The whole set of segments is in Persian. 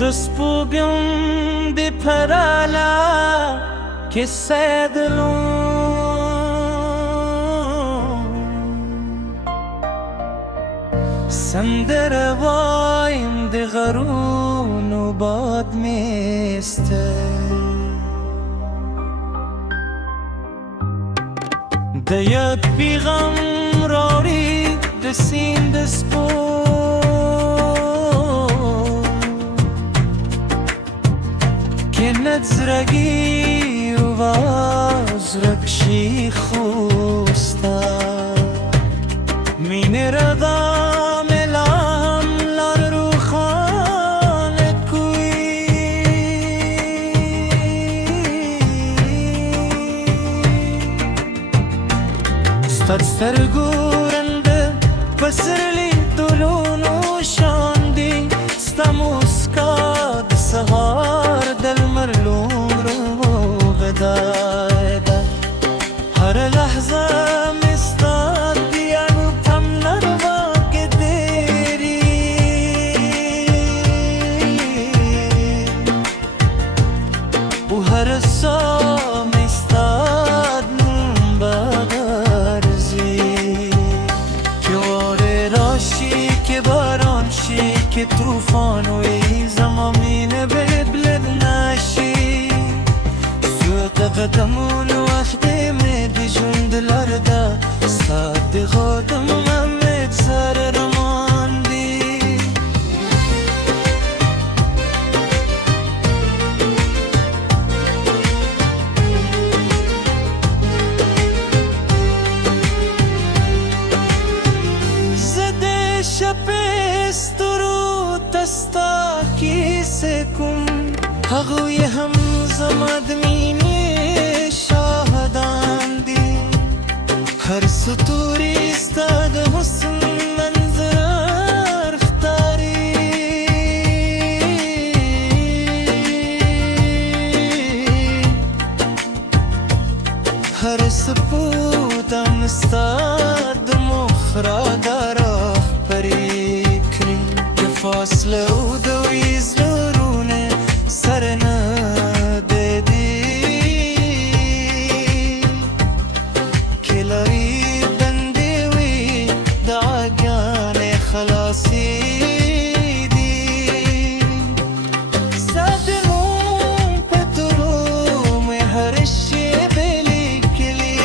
دسپوگم دی پرالا که سیدلون سندر وایم دی غرون و باد میسته ده یک بیغم راری ده سین دسپو که نتزرگی و وازرکشی خوستا مین رضا ملام لار رو خانت کوی ستاد سرگورنده پسرلی دلون و شاندی ستا موسکا سهار دل مرلوم رو بدایده هر لحظه مستاد دیانو پم نروا که دیری و هر سا مستاد نم بغرزی که واره راشی که باران شی که توفان و زمامین بلد ناشی سوق قدمون وقتی میدی جندلاردا ساده خودم محمد سر رماندی زده شپست رو تستا کی سکم هغوی هم زمادمینی شاهدان دی هر سطوری استاد حسن منظر اختاری هر سپودم استاد مخرا داره پری کری که فاصله او دویز لرونه سر ندیدی که لاری بندی وی دعاگان خلاصی دی سادنون پتروم هرشی بلی کلی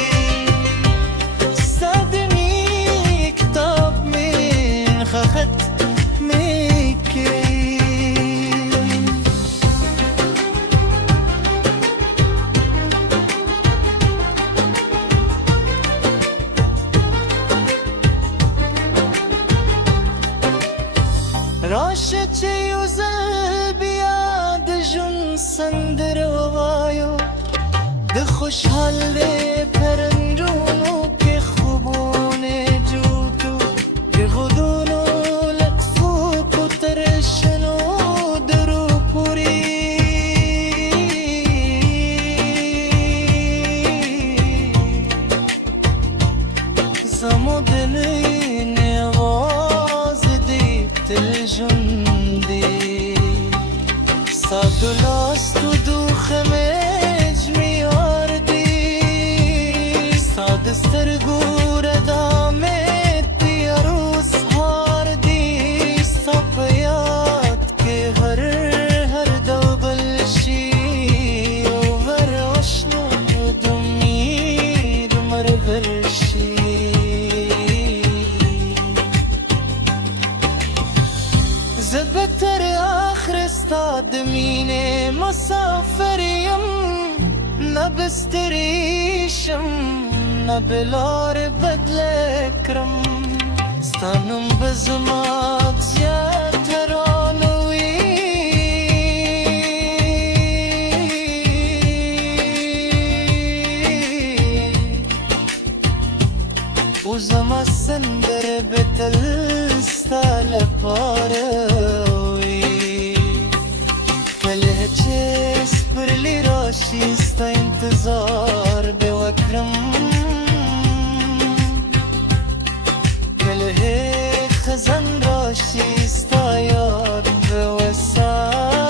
سادنی کتاب من خخت میکی راشه چه یوزل بیاد جون سندر وایو ده خوشحال پرنجونو که خوبونه جوتو ده غدونو لطفو کترشنو درو پوری زمو دلی نواز دی تلجندی سادولاست و دوخمج میاردی ساد سرگور دامت دی عروس هاردی سپیاد که هر دو بلشی و ورشنو دمیر مرورشی زد بتر آخر استاد مینه مسافریم نبستریشم نبلار بدلکرم ستانم بزمات زیاد رانوی و زما سندر بتل ستال پاروی کله چه سپرلی راشی ستا انتظار بوکرم کله خزن راشی ستا یاد بوسار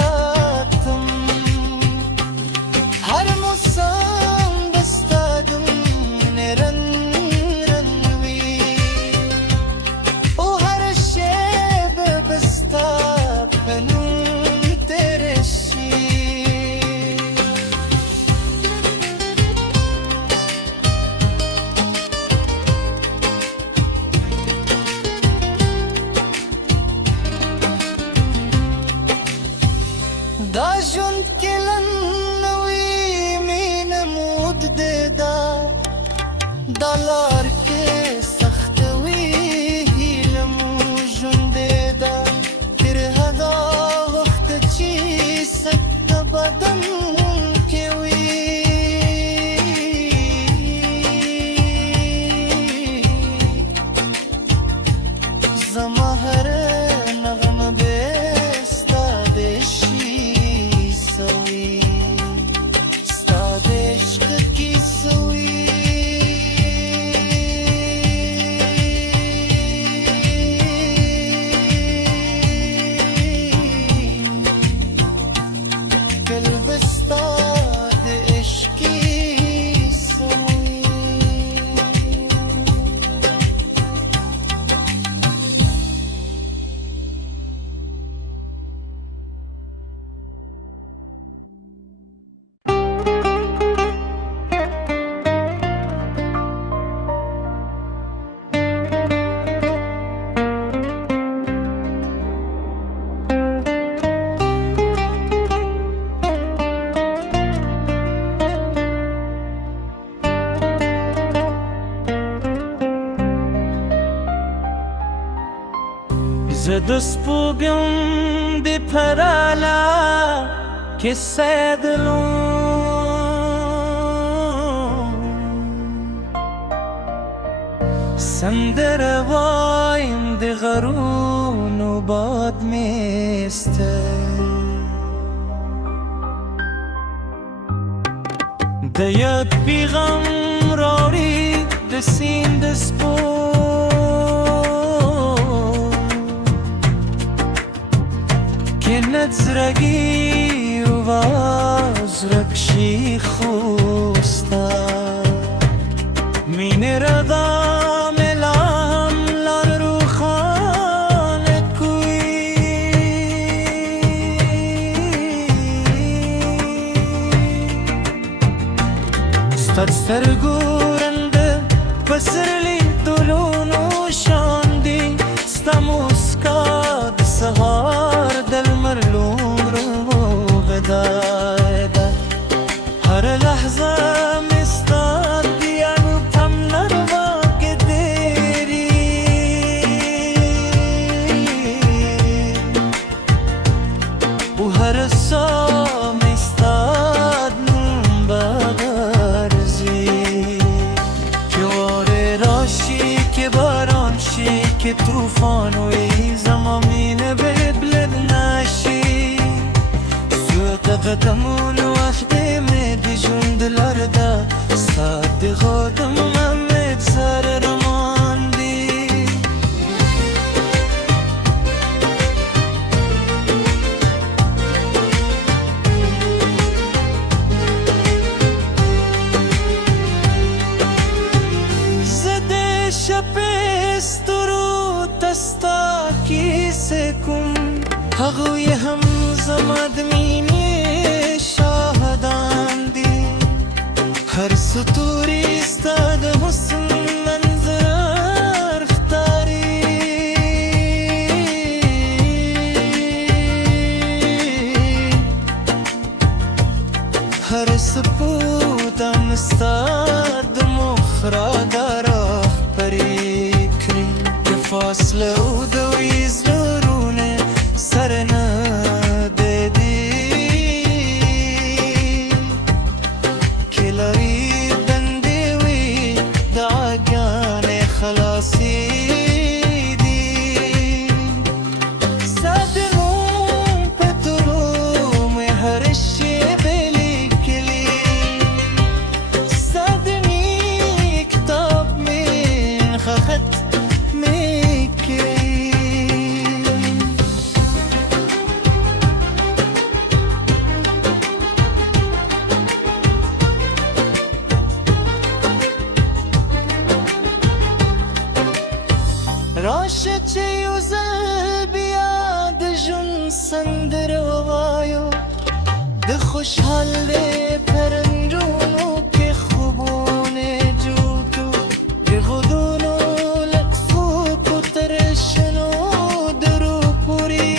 دلار که سختوی هیلمو جنده دا ترهدا وقت چی سکت بدن کوی زما هر نغم بستا دشی سوی ستا دشق کی سوی زد سپوږم د پراله کې سیدلو سندره وایم د غرونو باد میسته د یاد پیغام راوړي د سیند سپور زرگی و وازرک خوستا مین ردا ملام لار رو خانه کوی ستاد سترگورنده پسرلی دلونو شاندی ستا موسکا د سهار دل مرلوم رو بدایده هر لحظه مستاد بیانو تم نروا که دیری و هر سا مستاد نون بغرزی که واره راشی که باران شی که توفانوی زمامینه بلد نشی سوق قدمون وقت مدی جندلاردا صادقاتم محمد سر رماندی زده شپست رو تستا کی سکن هغوی هم زماد مینی شاهدان دی هر سطوری استاد حسن منظر اختاری هر سپودم استاد مخرا داره پری کری که فاصله او دویز لرونه سرنا دیدی کلاری بندی وی دعاگان خلاصی دی سادنون پتروم هرشی بلی کلی سادنی کتاب من خخت میکری راشه چه یوزل بیاد جون سندر و وایو ده خوشحال پرنجونو که خوبونه جوتو ده غدونو لطفو کترشنو درو پوری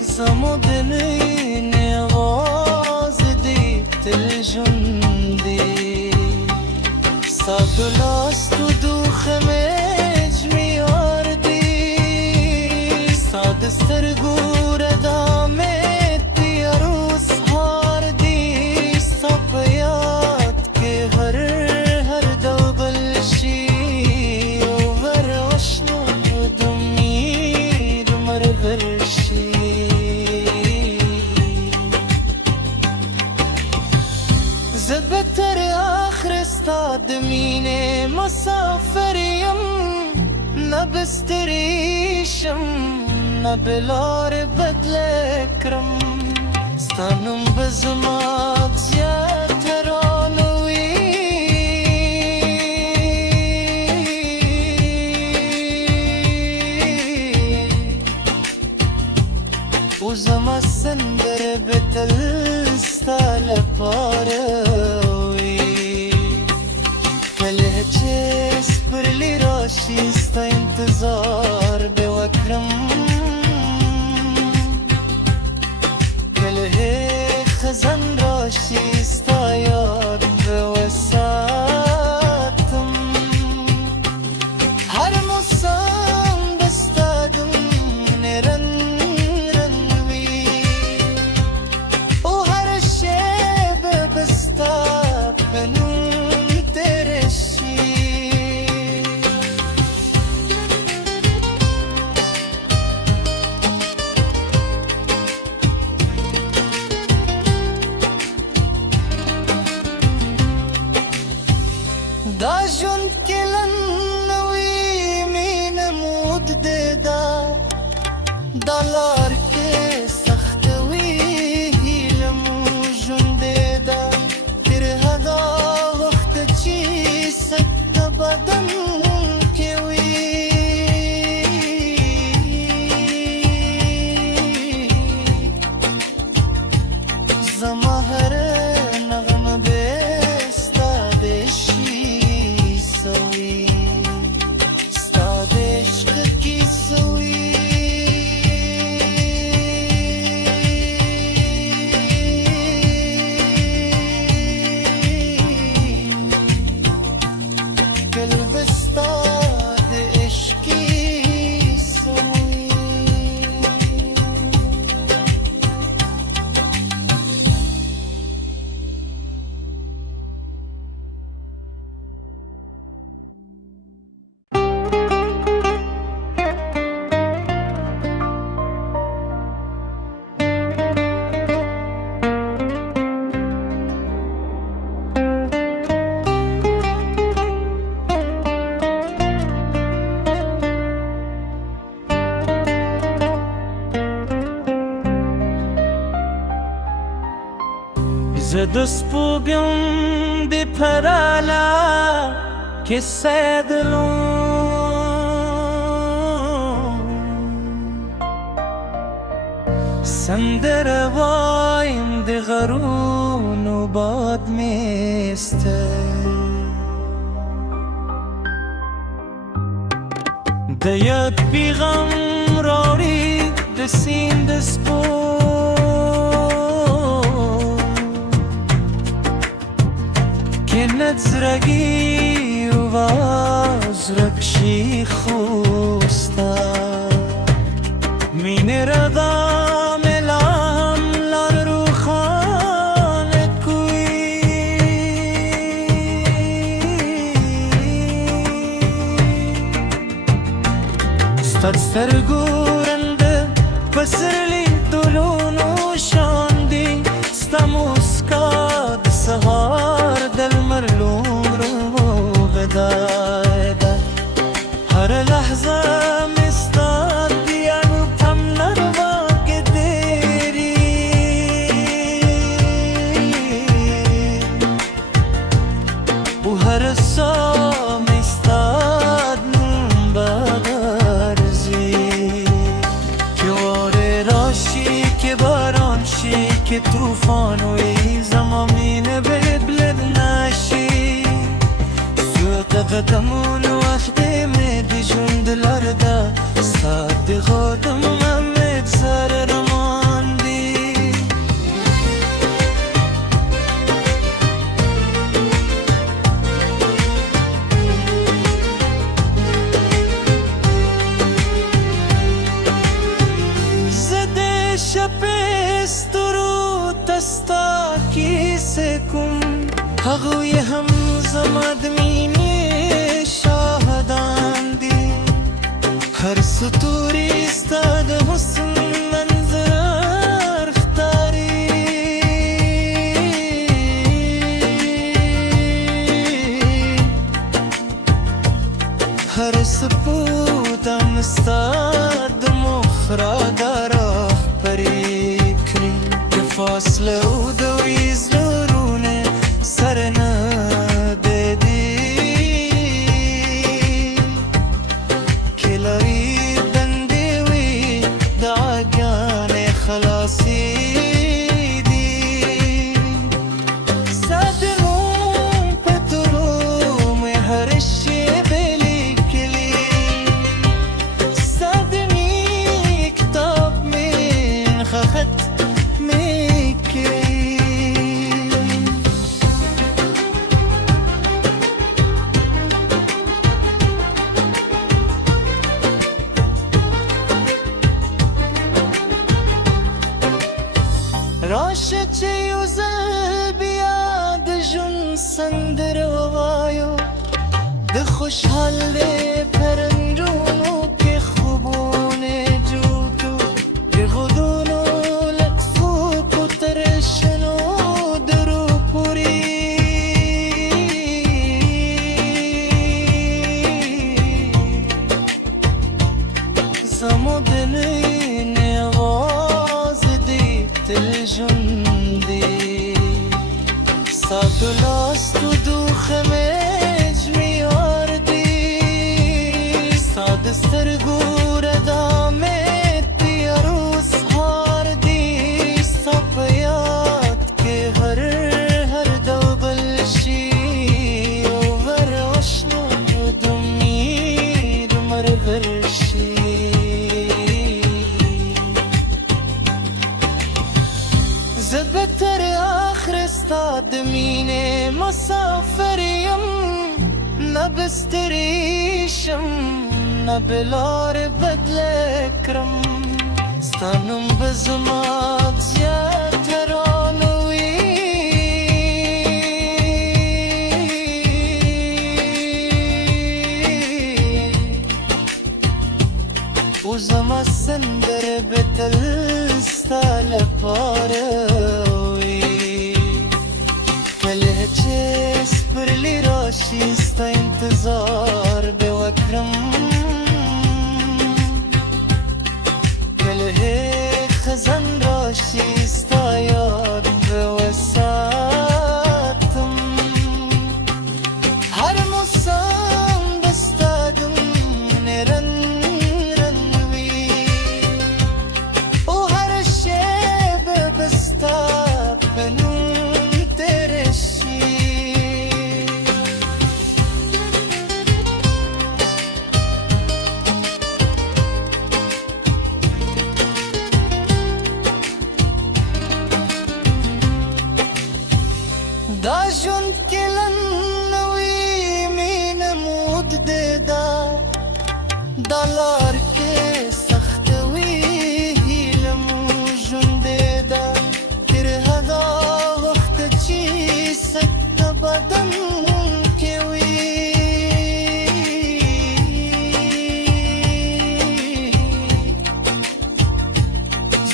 زمو دلی جندي صاد لاست و دوخم اجمی آردی صاد سترگور دامت دیاروس هاردی صفیات که هر دو بلشی و بروشنو دمیر مرورشی زد بتر آخر استاد مینه مسافریم نبستریشم نبلار بدلکرم ستانم بزمات زیادتر آنوی و زما سندر بتل ستال پاروی کله چه سپرلی راشی ستا انتظار بوکرم کله خزن راشی ستا یاد بوساتم هر موسم بستادم نرن رنوی و هر شب بستا پنون ترشی دا جند کلن نوی مین مود دیدا دا لار که سخت وی هیلمو جند دیدا تر هدا وقت چی سکت بدن که وی زما هر نغم بستادشی سوی ستادش کی سوی قلب استاد عشقی سوی زد سپوگم دی پرالا که سدلون سندر وایم دی غرون و باد میسته دیت بیغم راری دسین دسپو زرگی و وازرکشی خوستا مین ردا ملام لار رو خانت کوی ستاد سرگورنده پسرلی دلونو شاندی ستا موسکاد سهار دل مرلوم رو بدایده هر لحظه مستاد بیانو تم نروا که دیری و هر سا مستاد نم بغرزی که واره راشی که باران شی که توفانوی زمامین بلد نشی سوق قدمون وقتی میدی جندلرده ساعت خودم ممت سر رماندی چپه سترو تستا کیسه کن هغوی هم زماد مینه شاهدان دی هر ستوری استاد حسن منظر اختاری هر سپودم استاد مخرا داره پری کری که فاصله او دویز لرونه سرنه دیدی که لاری بندی وی دعاگان خلاصی دی صدقون پتروم هرشی بلی کلی صدمی کتاب من خخت میکی راشه چه یوزل بیاد جون سندر وایو ده خوشحال پرنجونو که خوبونه جوتو ده غدونو لطفو کترشنو درو پوری زمو دلی نواز دیت الجندی ساد لاست و دوخ مجمی آردی ساد سترگور دامت دیاروس هاردی سپیات که هر دو بلشی اوور وشنو دمیر مرورشی زد بتر آخر استاد مینه مسافریم نبستریشم نبلار بدلکرم ستانم بزماد زیادتر آنوی وزما سندر بدل ستال پاروی کله چه سپرلی راشی ستا انتظار بوکرم کله خزن راشی ستا یاد بوساتم هر موسم بستادم نرن دا ژوند کې لنوي مینه مود دې دا لار کې سخت وي هیله مو ژوند دې دا تر هغه وخت چې سخت بدن کې وي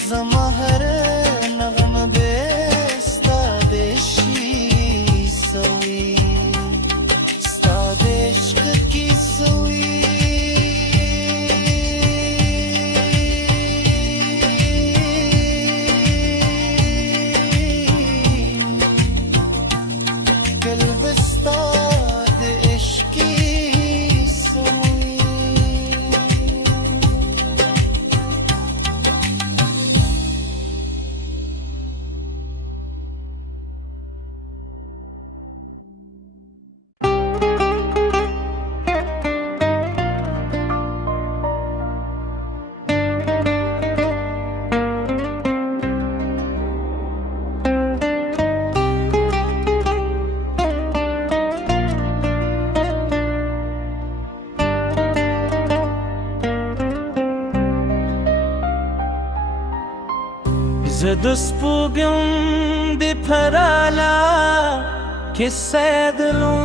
زما هر نغمه به ستا د ستا د عشق کیسه وي زه د سپوږم د پراله کیسه دلون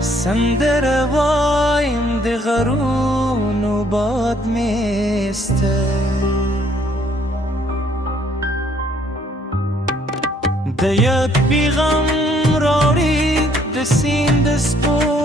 سندره وایم د غرونو باد میسته د یاد پیغام راوړي د سیند د سپوږ